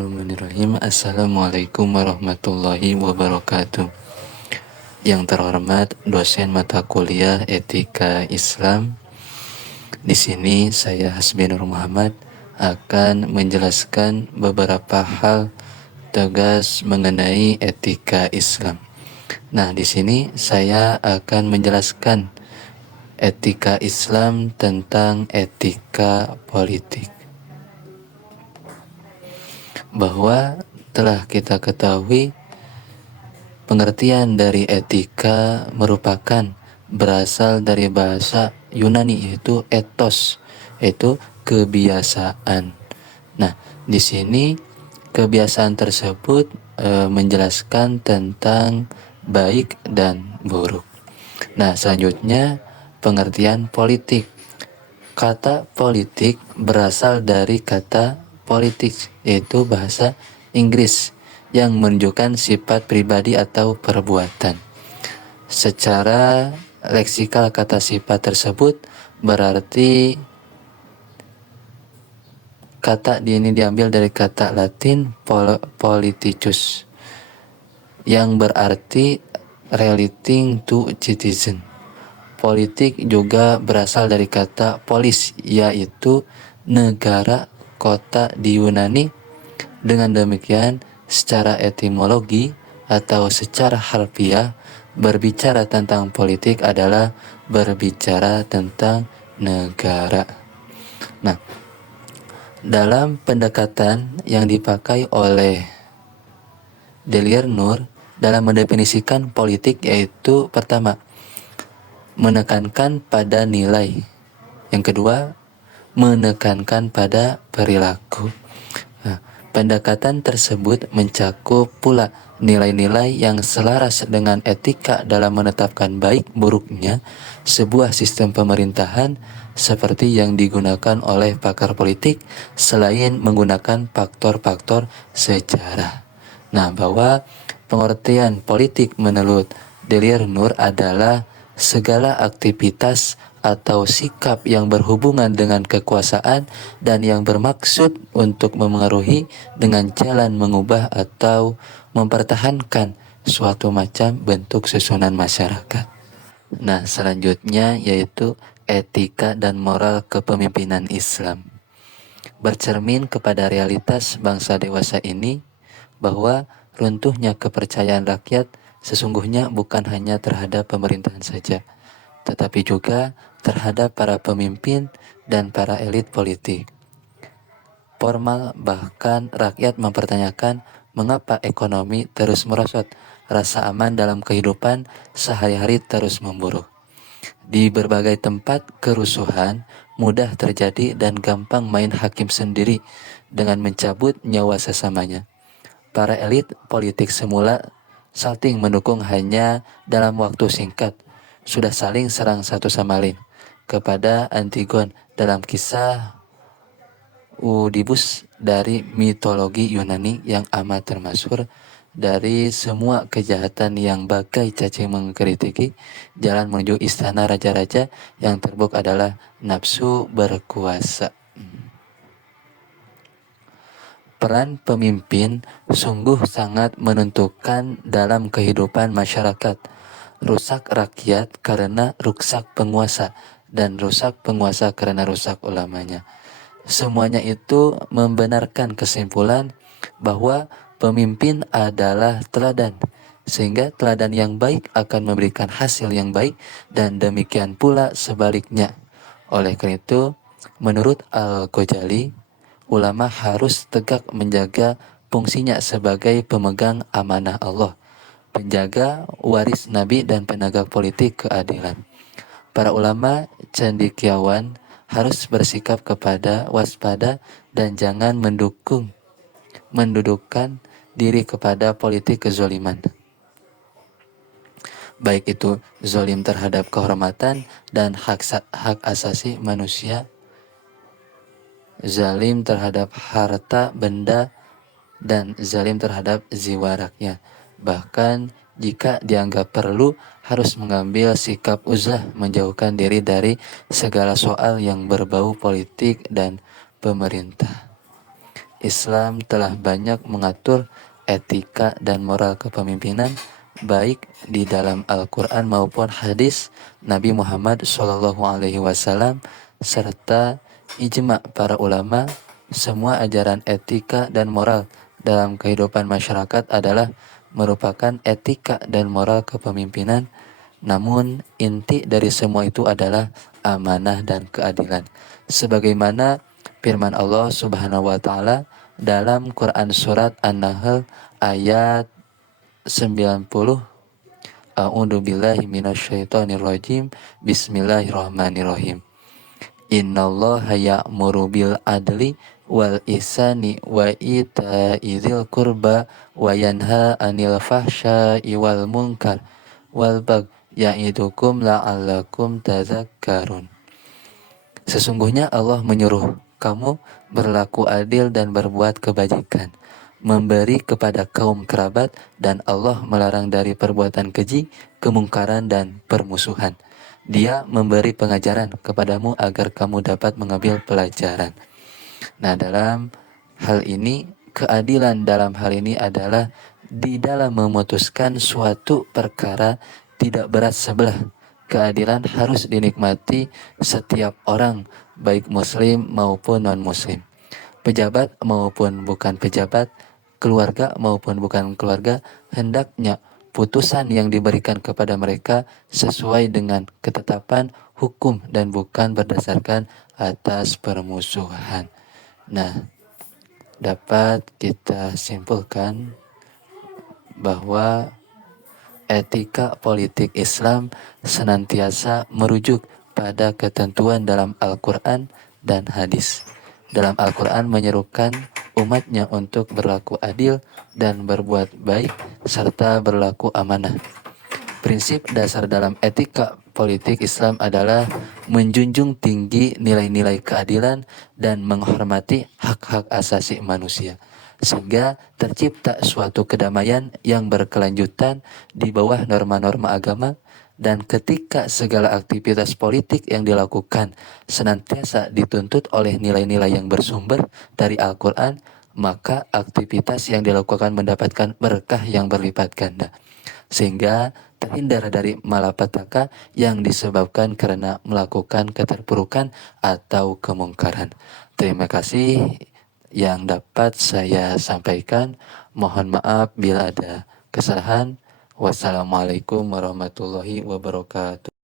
Bismillahirrahmanirrahim. Assalamualaikum warahmatullahi wabarakatuh. Yang terhormat dosen mata kuliah Etika Islam. Di sini saya Hasbi Nur Muhammad akan menjelaskan beberapa hal tegas mengenai etika Islam. Nah, di sini saya akan menjelaskan etika Islam tentang etika politik. Bahwa telah kita ketahui pengertian dari etika merupakan berasal dari bahasa Yunani, yaitu ethos, yaitu kebiasaan. Nah, di sini kebiasaan tersebut menjelaskan tentang baik dan buruk. Nah, selanjutnya pengertian politik. Kata politik berasal dari kata politics, yaitu bahasa Inggris yang menunjukkan sifat pribadi atau perbuatan. Secara leksikal, kata sifat tersebut berarti kata ini diambil dari kata Latin politicus yang berarti relating to citizen. Politik juga berasal dari kata polis, yaitu negara, kota di Yunani. Dengan demikian, secara etimologi atau secara harfiah, berbicara tentang politik adalah berbicara tentang negara. Nah, dalam pendekatan yang dipakai oleh Delir-Nur dalam mendefinisikan politik, yaitu pertama, menekankan pada nilai. Yang kedua, menekankan pada perilaku. Nah, pendekatan tersebut mencakup pula nilai-nilai yang selaras dengan etika dalam menetapkan baik buruknya sebuah sistem pemerintahan seperti yang digunakan oleh pakar politik selain menggunakan faktor-faktor sejarah. Nah, bahwa pengertian politik menurut Delir-Nur adalah segala aktivitas atau sikap yang berhubungan dengan kekuasaan dan yang bermaksud untuk memengaruhi dengan jalan mengubah atau mempertahankan suatu macam bentuk susunan masyarakat. Nah, selanjutnya yaitu etika dan moral kepemimpinan Islam. Bercermin kepada realitas bangsa dewasa ini bahwa runtuhnya kepercayaan rakyat sesungguhnya bukan hanya terhadap pemerintahan saja, tetapi juga terhadap para pemimpin dan para elit politik. Formal, bahkan rakyat mempertanyakan mengapa ekonomi terus merosot, rasa aman dalam kehidupan sehari-hari terus memburuk. Di berbagai tempat kerusuhan mudah terjadi dan gampang main hakim sendiri dengan mencabut nyawa sesamanya. Para elit politik semula saling mendukung hanya dalam waktu singkat, sudah saling serang satu sama lain. Kepada Antigon dalam kisah Oedipus dari mitologi Yunani yang amat termasyhur, dari semua kejahatan yang bagai cacing mengkritiki, jalan menuju istana raja-raja yang terburuk adalah nafsu berkuasa. Peran pemimpin sungguh sangat menentukan dalam kehidupan masyarakat. Rusak rakyat karena rusak penguasa, dan rusak penguasa karena rusak ulamanya. Semuanya itu membenarkan kesimpulan bahwa pemimpin adalah teladan, sehingga teladan yang baik akan memberikan hasil yang baik, dan demikian pula sebaliknya. Oleh karena itu, menurut Al-Ghazali, ulama harus tegak menjaga fungsinya sebagai pemegang amanah Allah, penjaga waris Nabi, dan penegak politik keadilan. Para ulama cendekiawan harus bersikap kepada waspada dan jangan mendudukkan diri kepada politik kezoliman, baik itu zolim terhadap kehormatan dan hak asasi manusia, zalim terhadap harta benda, dan zalim terhadap jiwa rakyat. Bahkan jika dianggap perlu, harus mengambil sikap uzlah, menjauhkan diri dari segala soal yang berbau politik dan pemerintah. Islam telah banyak mengatur etika dan moral kepemimpinan baik di dalam Al-Quran maupun hadis Nabi Muhammad SAW serta ijma para ulama. Semua ajaran etika dan moral dalam kehidupan masyarakat adalah merupakan etika dan moral kepemimpinan. Namun inti dari semua itu adalah amanah dan keadilan. Sebagaimana firman Allah Subhanahu wa taala dalam Quran surat An-Nahl ayat 90. A'udzu billahi minasyaitonir rajim. Bismillahirrahmanirrahim. Innallaha ya'muru bil adli wal ihsani wa ita'i dzil qurba wa yanha 'anil fahsya'i wal munkar wal baghi ya'idukum la'allakum tadzakkarun. Sesungguhnya Allah menyuruh kamu berlaku adil dan berbuat kebajikan, memberi kepada kaum kerabat, dan Allah melarang dari perbuatan keji, kemungkaran, dan permusuhan. Dia memberi pengajaran kepadamu agar kamu dapat mengambil pelajaran. Nah, dalam hal ini, keadilan dalam hal ini adalah di dalam memutuskan suatu perkara tidak berat sebelah. Keadilan harus dinikmati setiap orang, baik muslim maupun non-muslim, pejabat maupun bukan pejabat, keluarga maupun bukan keluarga. Hendaknya putusan yang diberikan kepada mereka sesuai dengan ketetapan hukum dan bukan berdasarkan atas permusuhan. Nah, dapat kita simpulkan bahwa etika politik Islam senantiasa merujuk pada ketentuan dalam Al-Quran dan hadis. Dalam Al-Quran menyerukan umatnya untuk berlaku adil dan berbuat baik serta berlaku amanah. Prinsip dasar dalam etika politik Islam adalah menjunjung tinggi nilai-nilai keadilan dan menghormati hak-hak asasi manusia, sehingga tercipta suatu kedamaian yang berkelanjutan di bawah norma-norma agama. Dan ketika segala aktivitas politik yang dilakukan senantiasa dituntut oleh nilai-nilai yang bersumber dari Al-Quran, maka aktivitas yang dilakukan mendapatkan berkah yang berlipat ganda, sehingga terhindar dari malapetaka yang disebabkan karena melakukan keterpurukan atau kemungkaran. Terima kasih yang dapat saya sampaikan. Mohon maaf bila ada kesalahan. Wassalamualaikum warahmatullahi wabarakatuh.